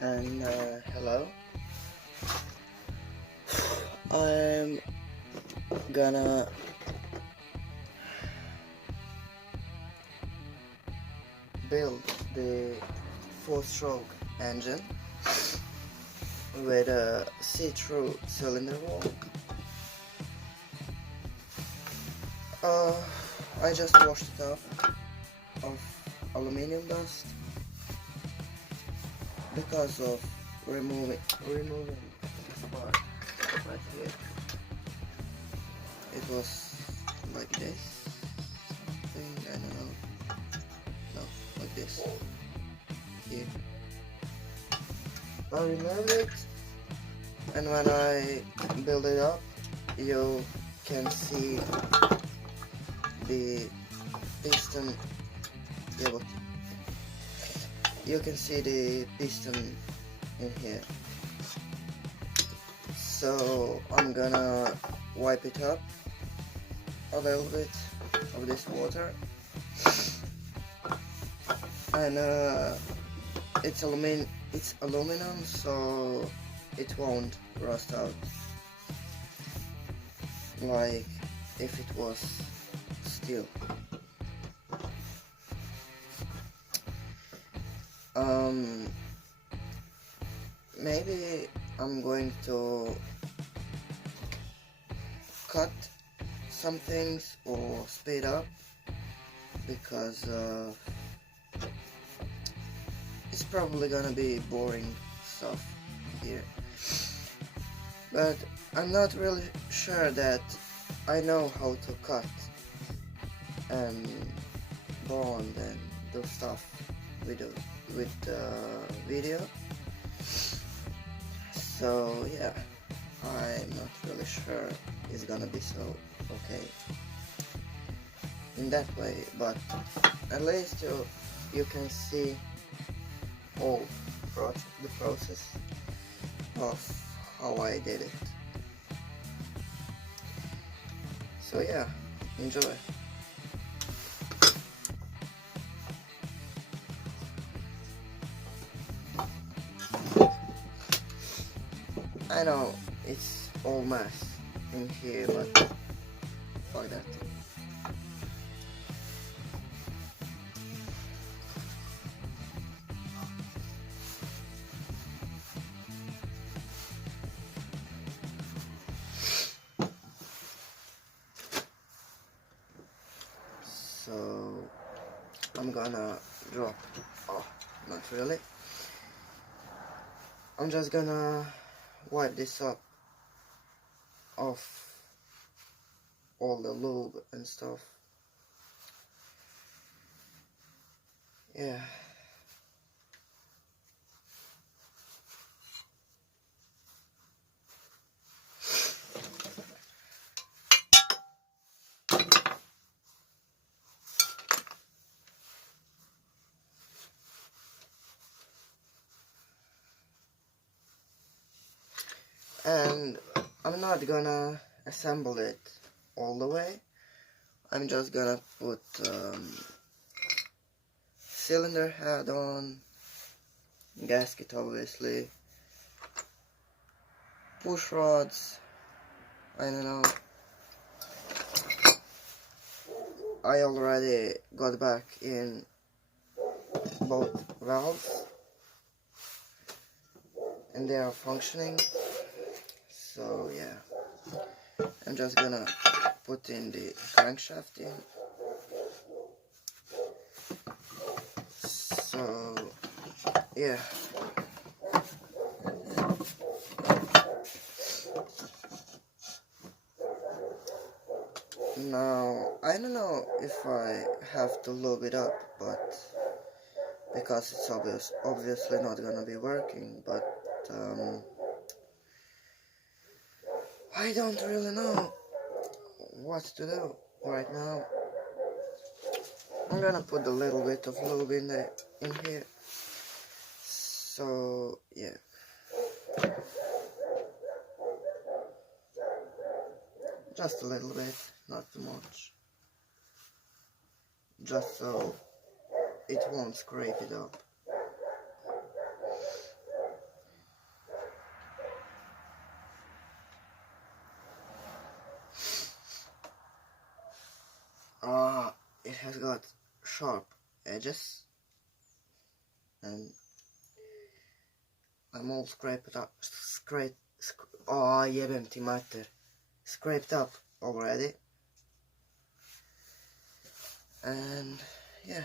And hello. I'm gonna build the 4-stroke engine with a see-through cylinder wall. I just washed it off of aluminium dust because of removing this part right here. It was like this, I don't know, no, like this, here. I removed it, and when I build it up, you can see the piston, you can see the piston in here. So I'm gonna wipe it up a little bit of this water, and it's aluminum, so it won't rust out like if it was steel. Maybe I'm going to cut some things or speed up because it's probably gonna be boring stuff here, but I'm not really sure that I know how to cut and bond and do stuff with video. So yeah, I'm not really sure it's gonna be so okay in that way, but at least you can see all the process of how I did it. So yeah, enjoy. I know it's all mess in here, but fuck that. So I'm gonna drop, not really, I'm just gonna wipe this up off all the lube and stuff. Yeah. And I'm not gonna assemble it all the way. I'm just gonna put cylinder head on, gasket obviously, push rods, I don't know. I already got back in both valves and they are functioning. So yeah, I'm just gonna put in the crankshaft in. So yeah, now I don't know if I have to lube it up, but because it's obviously not gonna be working, but I don't really know what to do right now. I'm gonna put a little bit of lube in here. So yeah. Just a little bit, not too much. Just so it won't scrape it up. sharp edges, and I'm all scraped up, oh jebem mater, scraped up already, and yeah.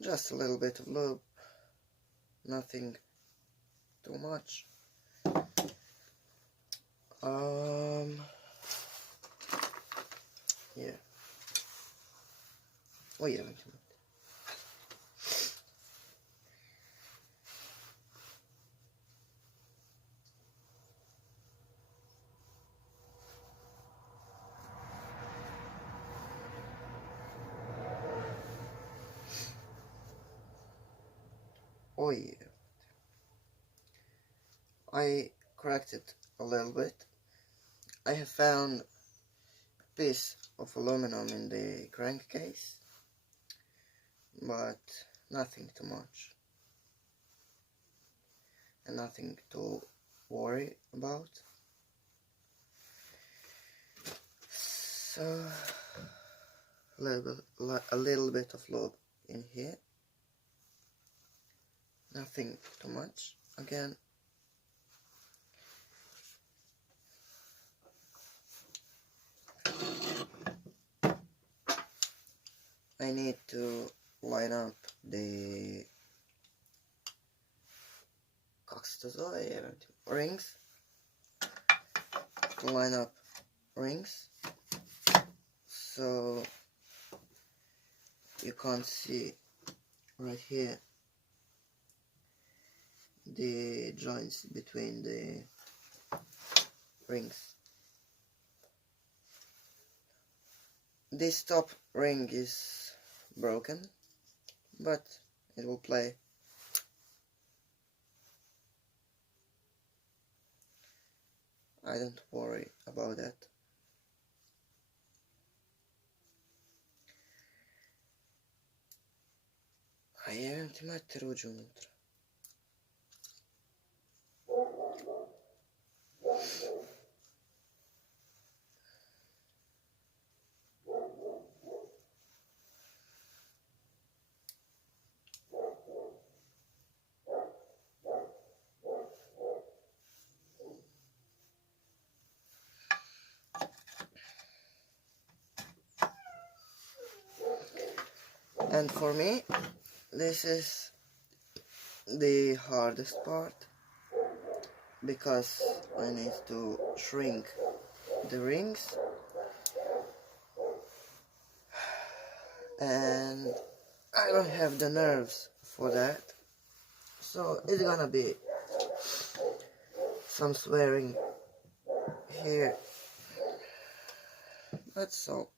Just a little bit of lube, nothing too much. Yeah. Oh yeah. Oh yeah. I cracked it a little bit. I have found a piece of aluminum in the crankcase, but nothing too much, and nothing to worry about. So a little bit of lube in here, nothing too much. Again, I need to line up the rings, to line up rings, so you can't see right here the joints between the rings. This top ring is broken, but it will play. I don't worry about that. A jebem ti mater, uđi unutra. And for me, this is the hardest part, because I need to shrink the rings, and I don't have the nerves for that, so it's gonna be some swearing here, but so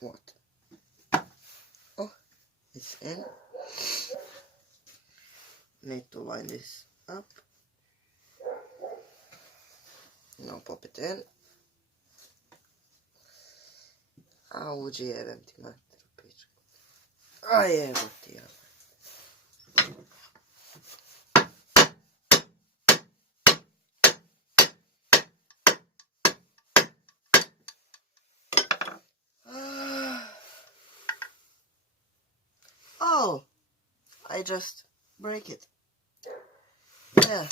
what? Oh, it's in. Need to line this up. Now pop it in. Auđi jebem ti mater u pičku. A jebo ti ja. Oh, I just break it. Yeah.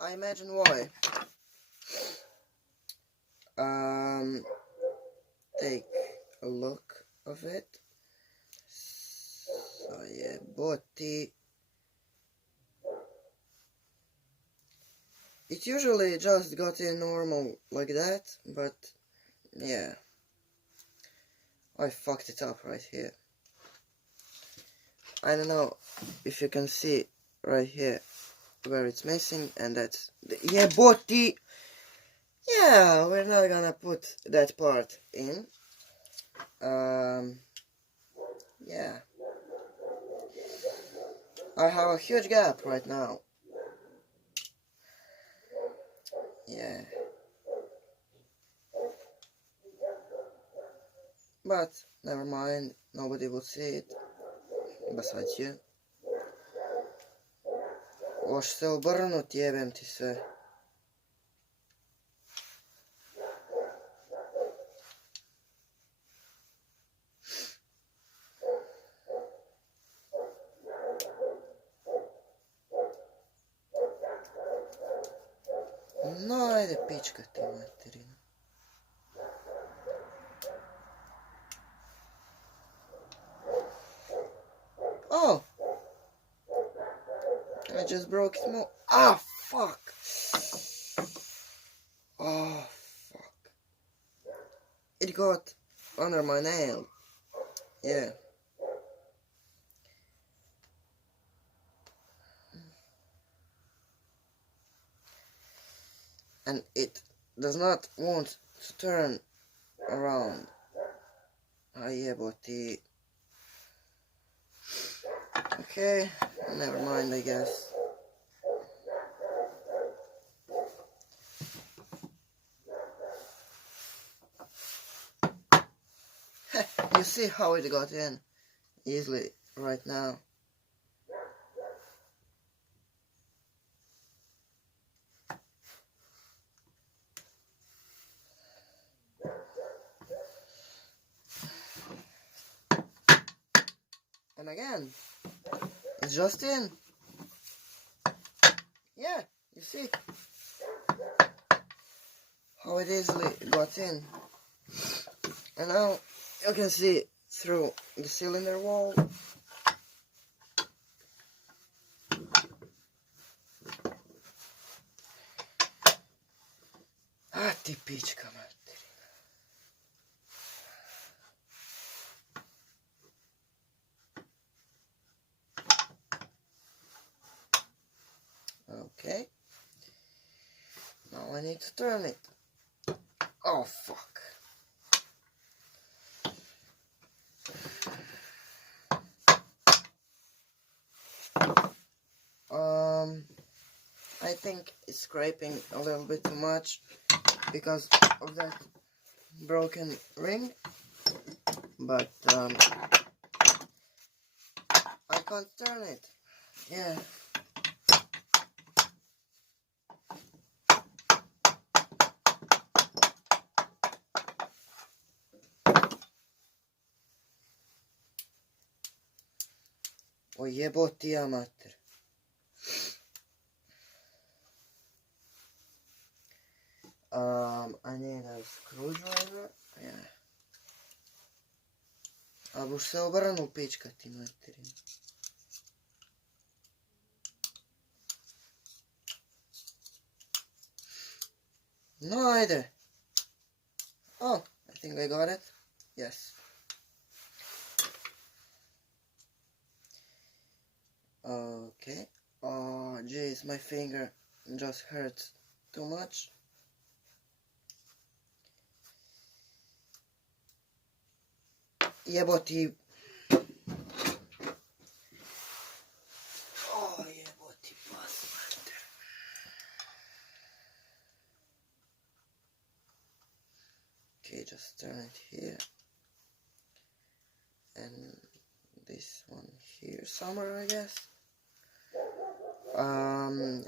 I imagine why. Take a look of it. So yeah, body. It usually just got in normal like that, but yeah, I fucked it up right here. I don't know if you can see right here where it's missing, and that's the, yeah, body. Yeah, we're not gonna put that part in. Yeah, I have a huge gap right now. Yeah, but never mind, nobody will see it. Ba sad će. Oš se obrnut, jebem ti sve. No, ajde, pička ti materina. Oh! I just broke it more. Ah, fuck! Oh, fuck. It got under my nail. Yeah. And it does not want to turn around. Ah, yeah, but the... Okay, never mind, I guess. You see how it got in easily right now. And again, it's just in. Yeah, you see how it easily got in. And now you can see through the cylinder wall. Ah, ti pička materina. Okay. Now I need to turn it. Oh, fuck. I think it's scraping a little bit too much because of that broken ring, but I can't turn it. Yeah. O jeboti ja mater. I need a screwdriver. Yeah. A boš se obrnul, pička ti materina. No, ajde. Oh, I think I got it. Yes. Okay. Oh, jeez, my finger just hurts too much. Jeboti. Oh, jeboti pas mater. Okay, just turn it here. And this one here somewhere, I guess.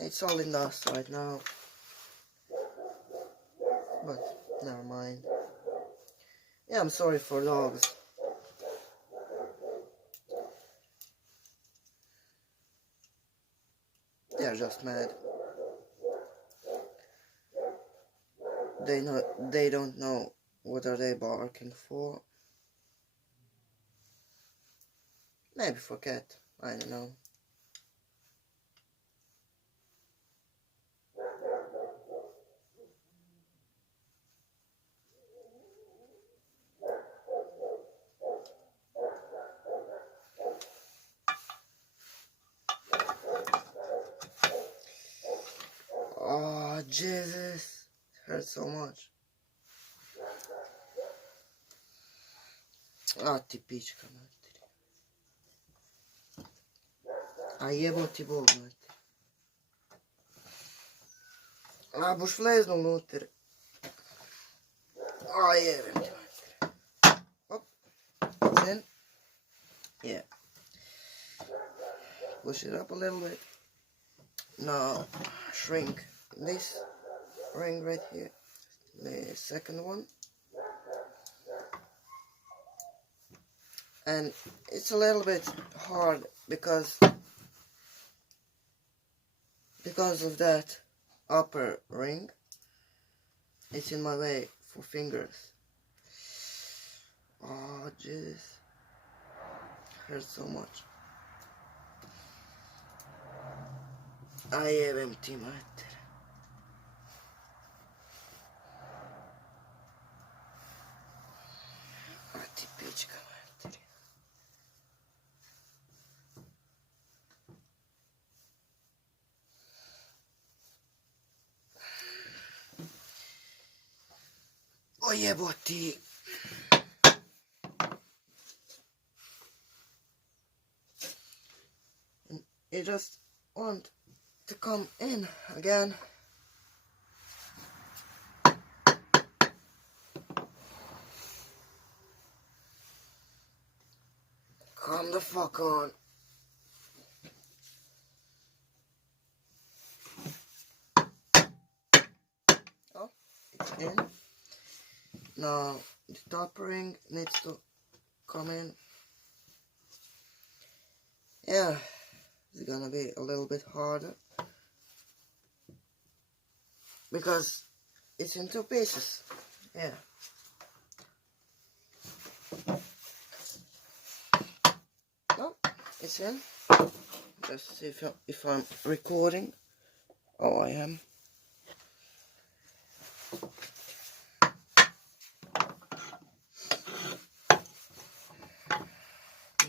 It's all in dust right now. But, never mind. Yeah, I'm sorry for dogs. They're just mad. They don't know what are they barking for. Maybe for cat, I don't know. Oh, Jesus. It hurts so much. Ah, ti pička materi. A jeboti bog materi. A, boš vleznul nuter. A, jebem ti materi. Hop. Then. Yeah. push it up a little bit. Now shrink this ring right here, the second one, and it's a little bit hard because of that upper ring. It's in my way for fingers. Oh Jesus, hurts so much. Ai empty matter. Ati pička mater. O jeboti. You just want to come in again. Come the fuck on. Oh, it's in. Now the top ring needs to come in. Yeah, it's gonna be a little bit harder because it's in two pieces. Yeah. No, it's in. Just see if I'm recording. Oh, I am.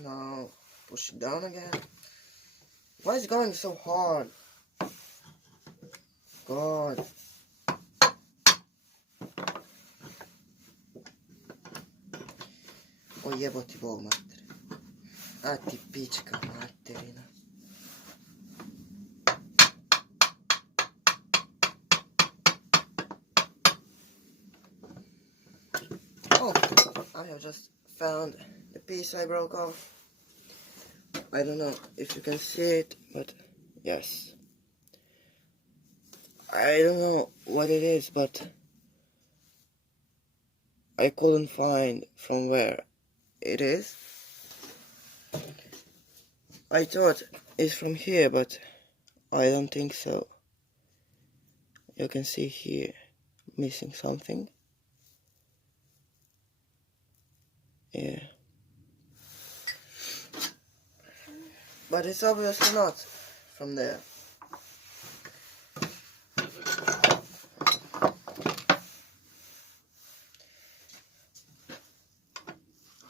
Now push it down again. Why is it going so hard? God. O jeboti bol mater. A ti pička materina. Oh, I have just found the piece I broke off. I don't know if you can see it, but yes. I don't know what it is, but I couldn't find from where it is. I thought it's from here, but I don't think so. You can see here, missing something. Yeah. But it's obviously not from there.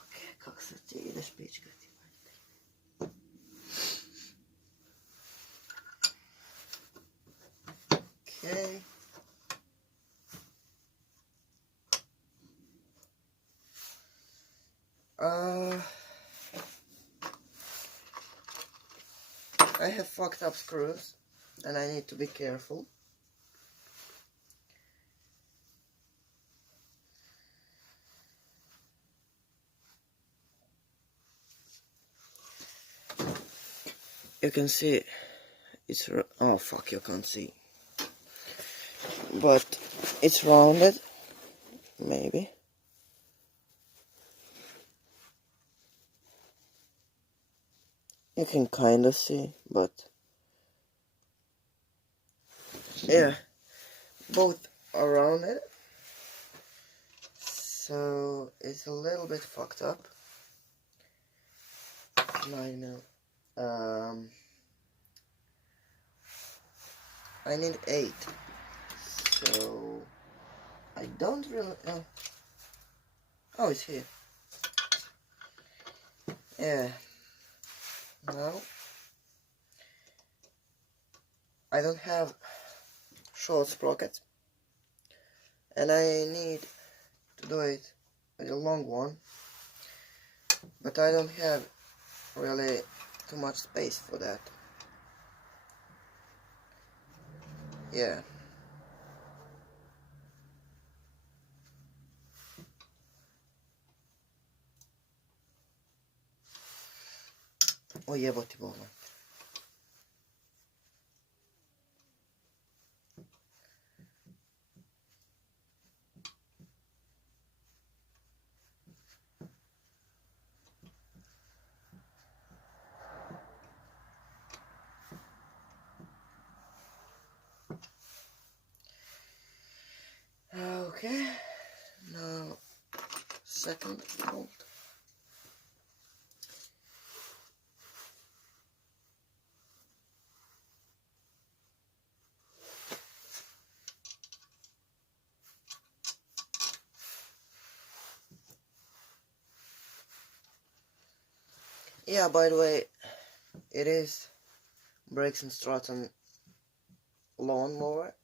Okay, как се ти идеш пичка ти. Okay. I have fucked up screws and I need to be careful. You can see it's, oh fuck, you can't see. But it's rounded, maybe. You can kind of see, but yeah, both are rounded, so it's a little bit fucked up. 9mm. I need 8, so I don't really. Oh, it's here. Yeah. Now I don't have short sprockets, and I need to do it with a long one, but I don't have really too much space for that. Yeah. Oh yeah, but second bolt. Yeah, by the way, it is Briggs&Stratton lawnmower,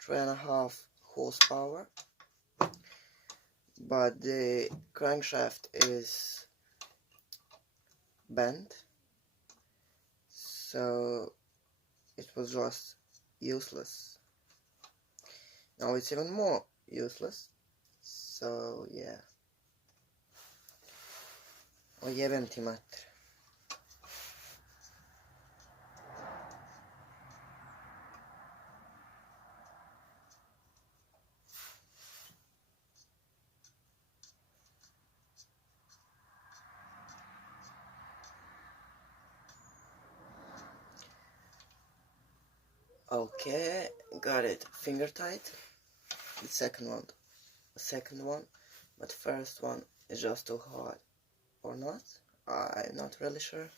3.5 horsepower, but the crankshaft is bent, so it was just useless. Now it's even more useless, so yeah. Oye 20 metri. Okay, got it finger tight. The second one, but first one is just too hard, or not? I'm not really sure.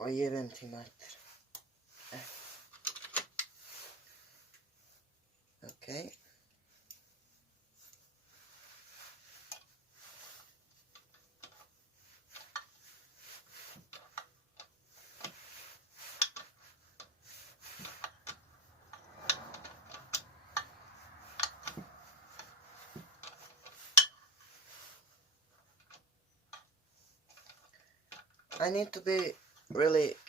Oye 20 metri. Okay. I need to be really careful